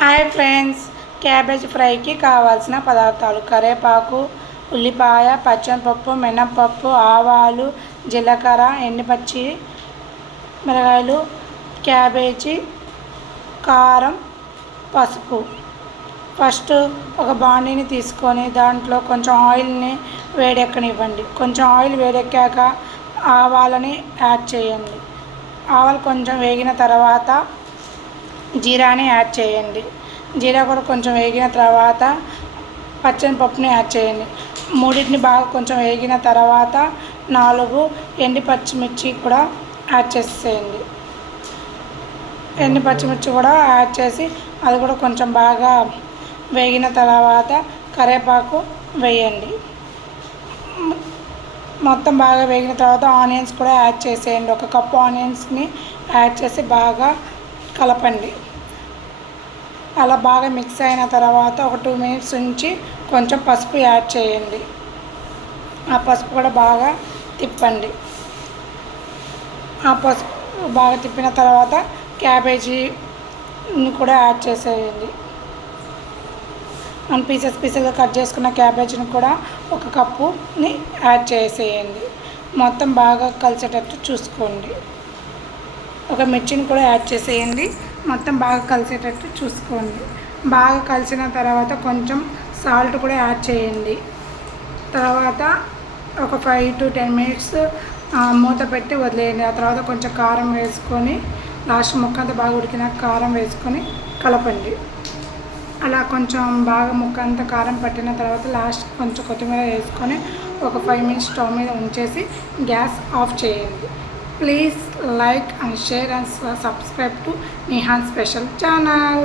Hi friends, cabbage ఫ్రైకి కావాల్సిన పదార్థాలు: కరివేపాకు, ఉల్లిపాయ, పచ్చనిపప్పు, మినపప్పు, ఆవాలు, జీలకర్ర, ఎండుమిర్చి, మిరగాయలు, క్యాబేజీ, కారం, పసుపు. ఫస్ట్ ఒక బాండీని తీసుకొని దాంట్లో కొంచెం ఆయిల్ని వేడెక్కనివ్వండి. కొంచెం ఆయిల్ వేడెక్కాక ఆవాలని యాడ్ చేయండి. ఆవాలు కొంచెం వేగిన తర్వాత జీరాని యాడ్ చేయండి. జీరా కూడా కొంచెం వేగిన తర్వాత పచ్చనిపప్పుని యాడ్ చేయండి. మూడింటిని బాగా కొంచెం వేగిన తర్వాత 4 ఎండి పచ్చిమిర్చి కూడా యాడ్ చేసేయండి. ఎండి పచ్చిమిర్చి కూడా యాడ్ చేసి అది కూడా కొంచెం బాగా వేగిన తర్వాత కరివేపాకు వేయండి. మొత్తం బాగా వేగిన తర్వాత ఆనియన్స్ కూడా యాడ్ చేసేయండి. 1 కప్పు ఆనియన్స్ని యాడ్ చేసి బాగా కలపండి. అలా బాగా మిక్స్ అయిన తర్వాత ఒక 2 మినిట్స్ ఉంచి కొంచెం పసుపు యాడ్ చేయండి. ఆ పసుపు కూడా బాగా తిప్పండి. ఆ పసుపు బాగా తిప్పిన తర్వాత క్యాబేజీని కూడా యాడ్ చేసేయండి. మనం పీసెస్గా కట్ చేసుకున్న క్యాబేజీని కూడా 1 కప్పుని యాడ్ చేసేయండి. మొత్తం బాగా కలిసేటట్టు చూసుకోండి. ఒక మిర్చిని కూడా యాడ్ చేసేయండి. మొత్తం బాగా కలిసేటట్టు చూసుకోండి. బాగా కలిసిన తర్వాత కొంచెం సాల్ట్ కూడా యాడ్ చేయండి. తర్వాత ఒక 5 to 10 మినిట్స్ మూత పెట్టి వదిలేయండి. ఆ తర్వాత కొంచెం కారం వేసుకొని లాస్ట్ ముక్క అంతా బాగా ఉడికినాక కారం వేసుకొని కలపండి. అలా కొంచెం బాగా ముక్క అంతా కారం పట్టిన తర్వాత లాస్ట్ కొంచెం కొత్తిమీర వేసుకొని ఒక 5 మినిట్స్ స్టవ్ మీద ఉంచేసి గ్యాస్ ఆఫ్ చేయండి. Please like and share and subscribe to Nehan Special channel.